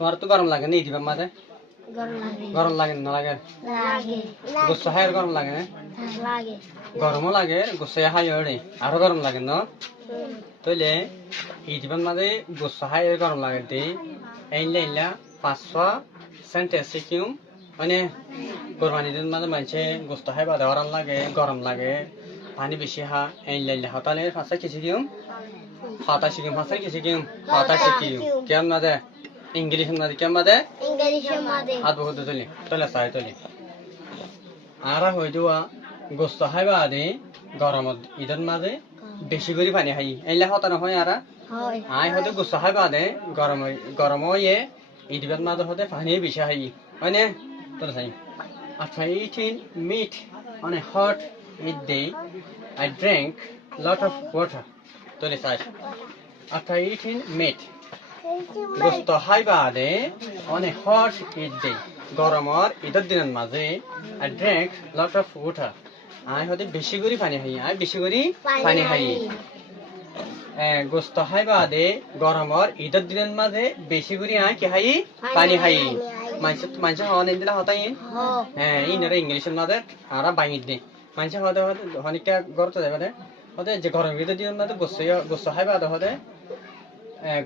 তোমার তো গরম লাগে না ইদিবার মাঝে গরম লাগে না লাগে গোসা হাই আর গরম লাগে না গরমও লাগে গোসা হাই ওরে আরো গরম লাগে না তাইলে ইদিবার মাঝে গোসা হাই আর গরম লাগে দে এইলা এইলা 500 সেন্টেন্স শিখিম মানে কোরবানি দিন মাঝে মানুষে গোস্ত হাই বাদে গরম লাগে পানি বেশি হা এইলা এইলা হতালে ফাঁসা কি শিখিম ফাতা শিখিম ফাঁসা কি শিখিম ফাতা শিখিম কেমন মাঝে ইংলিশ মাঝে কেমন মাঝে হাত বহুত তুলি তোলে চাই তুলি আর হয়তো গোস্ত হাই বাদে গরমত ঈদের মাঝে বেশি করে পানি খাই এইলা হতা নহয় আর আই হয়তো গোস্ত হাই বাদে গরম ইয়ে ঈদের মাঝে হতে পানি বেশি খাই মানে তোলে চাই After eating meat on a hot day, I drank lot of water. তোলে চাই After eating meat গোস্ত হাই বাদে on a hot day গরমর ঈদের দিনের মাঝে I drank lot of water. I হতে বেশি করে পানি খাই বেশি করে পানি খাই গোস্ত হাই বাদে গরমর ঈদের দিনের মাঝে বেশি করে কি খাই পানি খাই মানুষ হওয়া দিলে হতাই হ্যাঁ ইনারা ইংলিশের মাঝে আর বাঙিয়ে দিই মানুষ হতে অনেকটা গরম যাবে হতে যে গরম ঈদের দিনের মাঝে গোস্ত হাই বাদে হতে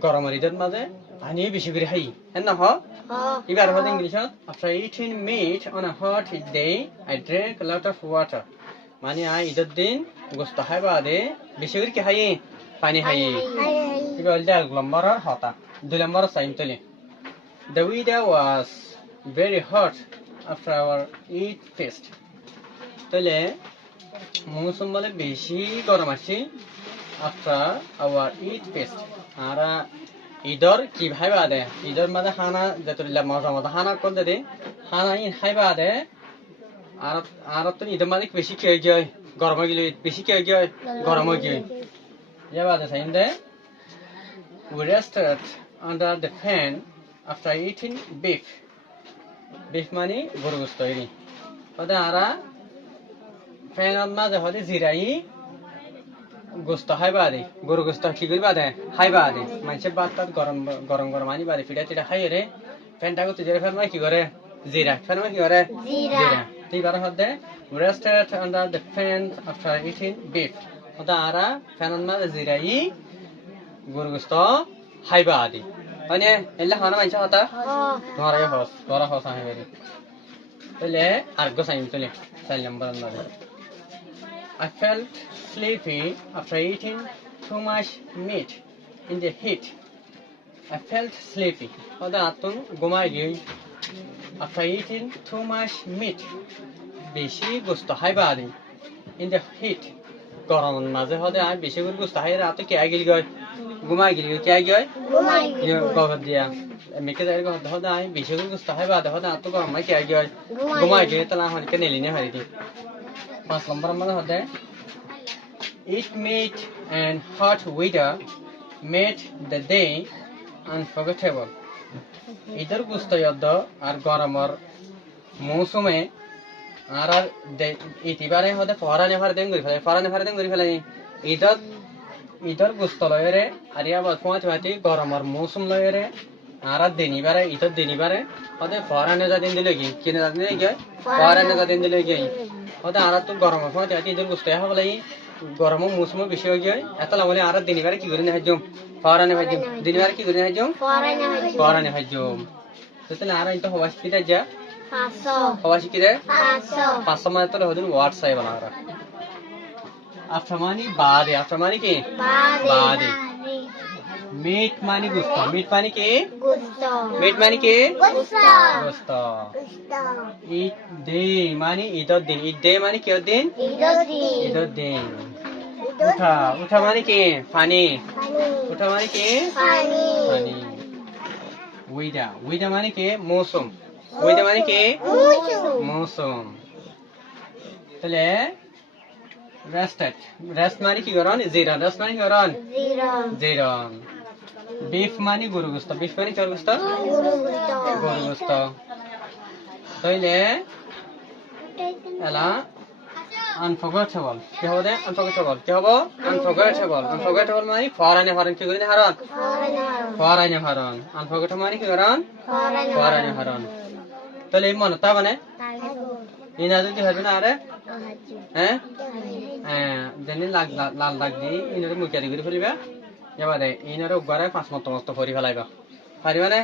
গরমের ঈদের মাঝে পানি বেশি করে খাই হ্যাঁ না এবার হতে ইংলিশত After eating meat on a hot day I drank a lot of water মানে ঈদের দিন গোস্ত হাই বাদে বেশি করে কি খাই পানি খাই এবার এক নম্বর হতা 2 নম্বর সাইন তুলি The weather was very hot after our Eid feast. তাহলে মৌসুম বলে বেশি গরম আছে after our Eid feast. আর ঈদর কি ভাইবা দে ঈদর মাঝে খানা যেতলা মজা মজা খানা করতে দে খানা খাইবা দে আর তো ঈদের মাঝে বেশি কি হয় গরম হয়ে গেলে বেশি কি হয় গরম হয়ে গেলে যাবা দে সাইন দে We rested under the fan after eating beef মানে গরু গোস্ত এরি ওদের আরা ফ্যানের মাঝে হতে জিরাই গোস্ত হাই বাদে গরু গোস্ত কি করি বাদে হাই বাদে মানুষের ভাত তাত গরম আনি বাদে পিঠা টিঠা খাই রে ফ্যানটা করতে যে ফ্যান কি করে জিরা ফ্যান কি করে জিরা এইবার হতে rested under the fan after eating beef ওদের আরা ফ্যানের মাঝে জিরাই গরু গোস্ত হাই বাদে মানে এলা খানা মাইছা হতা তোরা হস আহে বেরি তাহলে আরগো সাইন তুলি 4 নম্বর নারে I felt sleepy after eating too much meat in the heat. I felt sleepy. ওদা আতুন ঘুমাই গই after eating too much meat বেশি গোস্ত হাই বাদে in the heat গরমের মাঝে হতে আমি বেশি করে গোস্ত হাই রাতে কে আগিল গই ঘুমাই গেলি কে গই গবর দিয়া মেকে যাই গহত হদা আমি বেশি করে গোস্ত হাই বাদে হদা আতো গরম মাই কে গই ঘুমাই গই তালা হন কে নেলি নে হারি দি 5 নম্বর মানে হতে eat meat and hot weather made the day unforgettable. ঈদের গোস্ত যদ্দ আর গরমের মৌসুমে আর ইতিবারে হতে ফরানে ফারে দেন করি ফেলে ঈদের গোস্ত লয়রে আর ইয়াবার পৌঁছাতে গরমের মৌসুম লয়রে আর দিনিবারে ঈদের দিনিবারে হতে ফরানে যা দিন দিলে কি কিনে যা দিলে কি ফরানে যা দিন দিলে কি হতে আর তো গরমের পৌঁছাতে ঈদের গোস্ত হবলে গরমের মৌসুম বেশি হয়ে যায় এত লাগলে আর দিনিবারে কি করে হাজম ফরানে হাজম দিনিবারে কি করে হাজম ফরানে হাজম তাহলে আর তো হওয়া শিখিতে যা 500 হওয়া শিখিতে 500 মানে তো হদিন ওয়াট সাই বানা রা after money বাদে after money কি বাদে meat মানে গোস্ত meat মানে কি meat মানে কি গোস্ত eat day মানে ঈদের দিন ঈদ day মানে কি দিন ঈদের দিন উঠা মানে কি পানি উঠা মানে কি পানি weather মানে কি মৌসুম weather মানে কি মৌসুম তাহলে rest মানে কি করেন জিরা rest মানে কি করেন জিরা beef মানে গরু গোস্ত beef মানে কি গোস্ত গরু গোস্ত তাইলে এলা আনফরগেটেবল কি হবে আনফরগেটেবল কি হবে আনফরগেটেবল মানে ফরাইনে হরন কি করি হারন ফরাইনে হরন আনফরগেটেবল মানে কি করেন ফরাইনে হরন তাহলে এই মনে তা মানে ইনা যদি হবে না আরে হ্যাঁ হ্যাঁ জানি লাল দাগ দি ইনারে মুখারি করে ফেলিবা এবারে ইনারে একবারে 5 মত মত করি ফেলাইবা পারিবা না